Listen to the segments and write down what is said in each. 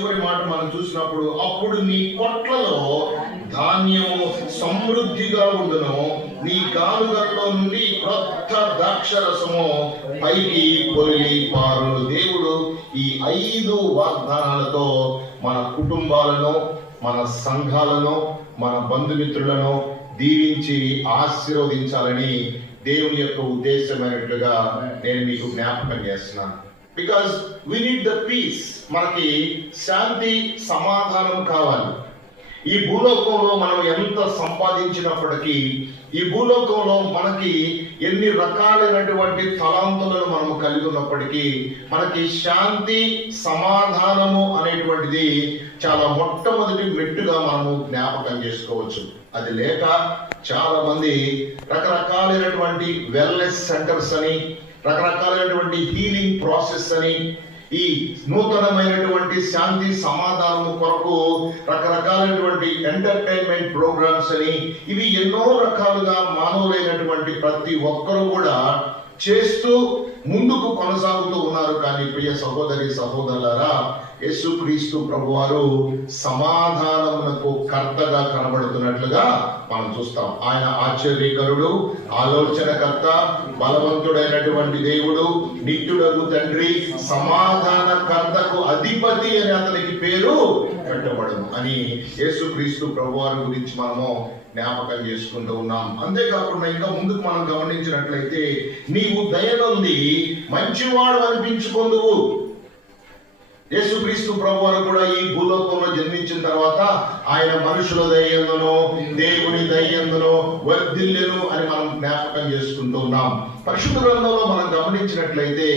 చివరి మాట మనం చూసినప్పుడు, అప్పుడు నీ కొట్లలో ధాన్యము సమృద్ధిగా ఉండును, నీ గానుగల్లో నుండి క్రొత్త ద్రాక్షరసము పైకి పొరిలి పారును. దేవుడు ఈ 5 వాగ్దానాలతో మన కుటుంబాలను, మన సంఘాలను, మన బంధుమిత్రులను దీవించి ఆశీర్వదించాలని దేవుని యొక్క ఉద్దేశమైనట్లుగా నేను మీకు జ్ఞాపకం చేస్తున్నాను. Because we need the peace. మనకి శాంతి, సమాధానం కావాలి. ఈ భూలోకంలో మనం ఎంత సంపాదించినప్పటికీ, ఈ భూలోకంలో మనకి ఎన్ని రకాలైనటువంటి తలాంతులను మనము కలిగి ఉన్నప్పటికీ, మనకి శాంతి, సమాధానము అనేటువంటిది చాలా మొట్టమొదటి మెట్టుగా మనము జ్ఞాపకం చేసుకోవచ్చు. అది లేక చాలా మంది రకరకాలైనటువంటి వెల్నెస్ సెంటర్స్ అని, రకరకాలైనటువంటి హీలింగ్ ప్రాసెస్ అని, ఈ నూతనమైనటువంటి శాంతి సమాధానము కొరకు రకరకాలైనటువంటి ఎంటర్టైన్మెంట్ ప్రోగ్రామ్స్ అని, ఇవి ఎన్నో రకాలుగా మానవులైనటువంటి ప్రతి ఒక్కరూ కూడా చేస్తూ ముందుకు కొనసాగుతూ ఉన్నారు. కానీ ప్రియ సహోదరి సహోదరులారా, యేసుక్రీస్తు ప్రభువారు సమాధానమునకు కర్తగా కనబడుతున్నట్లుగా మనం చూస్తాం. ఆయన ఆశ్చర్యకరుడు, ఆలోచనకర్త, బలవంతుడైనటువంటి దేవుడు, నిత్యుడగు తండ్రి, సమాధానకర్తకు అధిపతి అని అతనికి పేరు పెట్టబడను అని యేసుక్రీస్తు ప్రభువారి గురించి మనము జ్ఞాపకం చేసుకుంటూ ఉన్నాం. అంతేకాకుండా ఇంకా ముందుకు మనం గమనించినట్లయితే, నీవు దయనుంది మంచివాడు అనిపించుకొందువు. యేసుక్రీస్తు ప్రభువారు కూడా ఈ భూలోకంలో జన్మించిన తర్వాత ఆయన మనుషుల దయ్యందును, దేవుని దయ్యందును వర్ధిల్లెను అని మనం జ్ఞాపకం చేసుకుంటూ ఉన్నాం. పరిశుద్ధ గ్రంథంలో మనం గమనించినట్లయితే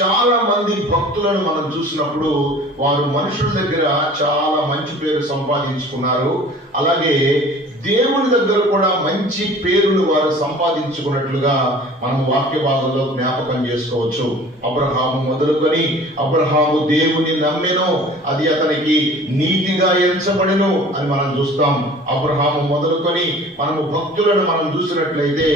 చాలా మంది భక్తులను మనం చూసినప్పుడు వారు మనుషుల దగ్గర చాలా మంచి పేరు సంపాదించుకున్నారు. అలాగే దేవుని దగ్గర కూడా మంచి పేరును వారు సంపాదించుకున్నట్లుగా మనం వాక్య భాగంలో జ్ఞాపకం చేసుకోవచ్చు. అబ్రహాము మొదలుకొని, అబ్రహాము దేవుని నమ్మెను, అది అతనికి నీతిగా ఎంచబడెను అని మనం చూస్తాం. అబ్రహాము మొదలుకొని మనము భక్తులను మనం చూసినట్లయితే,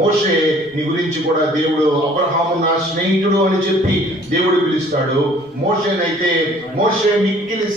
మోషే ని గురించి కూడా దేవుడు అబ్రహాము నా స్నేహితుడు అని చెప్పి దేవుడు పిలుస్తాడు. మోషేనైతే మోషే మిక్కిలి